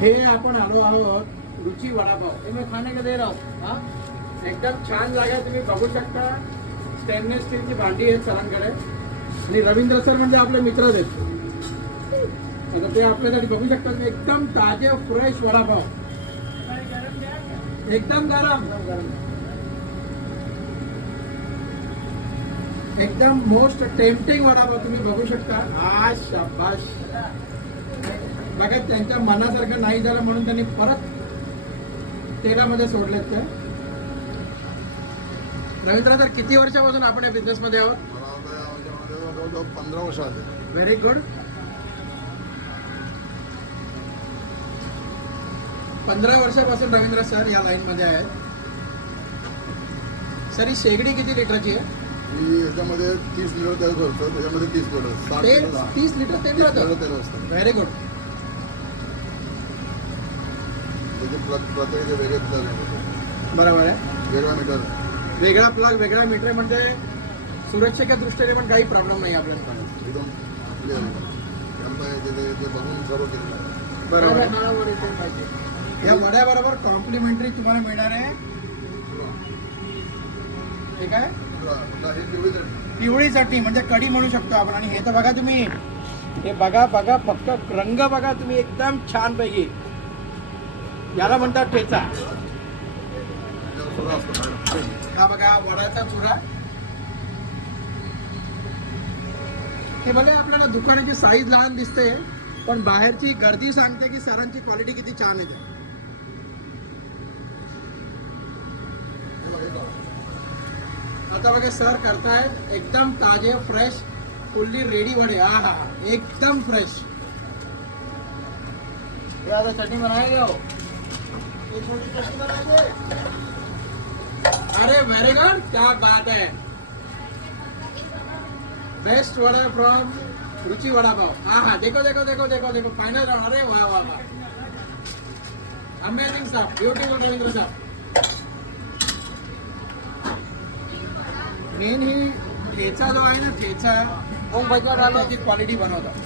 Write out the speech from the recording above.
हे आपण आलो आहोत रुची वडापाव हे मी खाने का दे रहा हूँ हा एकदम छान जागा आहे. तुम्ही बघू शकता स्टेनलेस स्टीलची भांडी आहेत सरांकडे आणि रवींद्र सर म्हणजे आपले मित्रच आहेत. आता ते आपल्यासाठी बघू शकतात एकदम ताजे फ्रेश वडापाव एकदम गरम एकदम मोस्ट टेम्पटिंग वडापाव तुम्ही बघू शकता. आज शाबाश बघा त्यांच्या मनासारखं नाही झालं म्हणून त्यांनी परत तेलामध्ये सोडलेत ते. रवींद्र सर किती वर्षापासून आपण या बिझनेस मध्ये आहोत? 15 वर्ष आले. Very good. 15 वर्षापासून रवींद्र सर या लाईन मध्ये आहेत. सर ही शेगडी किती लिटरची आहे? मी याच्यामध्ये 30 लिटर तेल करतो, त्याच्यामध्ये 30 लिटर 30 लिटर तेल राहतं. तेल असतं. Very good. त्याचे प्रत्येक वेगळे तेल बरोबर आहे. वेगळा मीटर वेगळा प्लग वेगळा मीटर म्हणजे सुरक्षेच्या दृष्टीने पण काही प्रॉब्लेम नाही आपल्याला. एकदम क्लिअर ते बघून सर्व केलं. बरोबर. या वड्याबरोबर कॉम्प्लिमेंटरी तुम्हाला मिळणार आहे ठीक आहे पिवळी चटणी म्हणजे कढी म्हणू शकतो आपण. आणि हे तर बघा तुम्ही हे बघा बघा फक्त रंग बघा तुम्ही एकदम छान पैकी याला म्हणतात ठेचा. हा बघा वडाचा चुरा. हे बघा आपल्याला दुकानाची साईज लहान दिसते पण बाहेरची गर्दी सांगते की सरांची क्वालिटी किती छान आहे. आता बघा सर करतायत एकदम ताजे फ्रेश फुल्ली रेडी वडे. हा एकदम फ्रेश. चटनी बनाएंगे हो. अरे वेरी गुड क्या बात है. बेस्ट वडा फ्रॉम रुचि वड़ा पाव. हाँ देखो देखो देखो देखो देखो फाइनल राउंड. अरे वाह वाह वाह अमेजिंग साहब ब्यूटीफुल रवींद्र साहब. मेन ही ठेचा जो आहे ना ठेचा त्याची क्वालिटी बनवतात.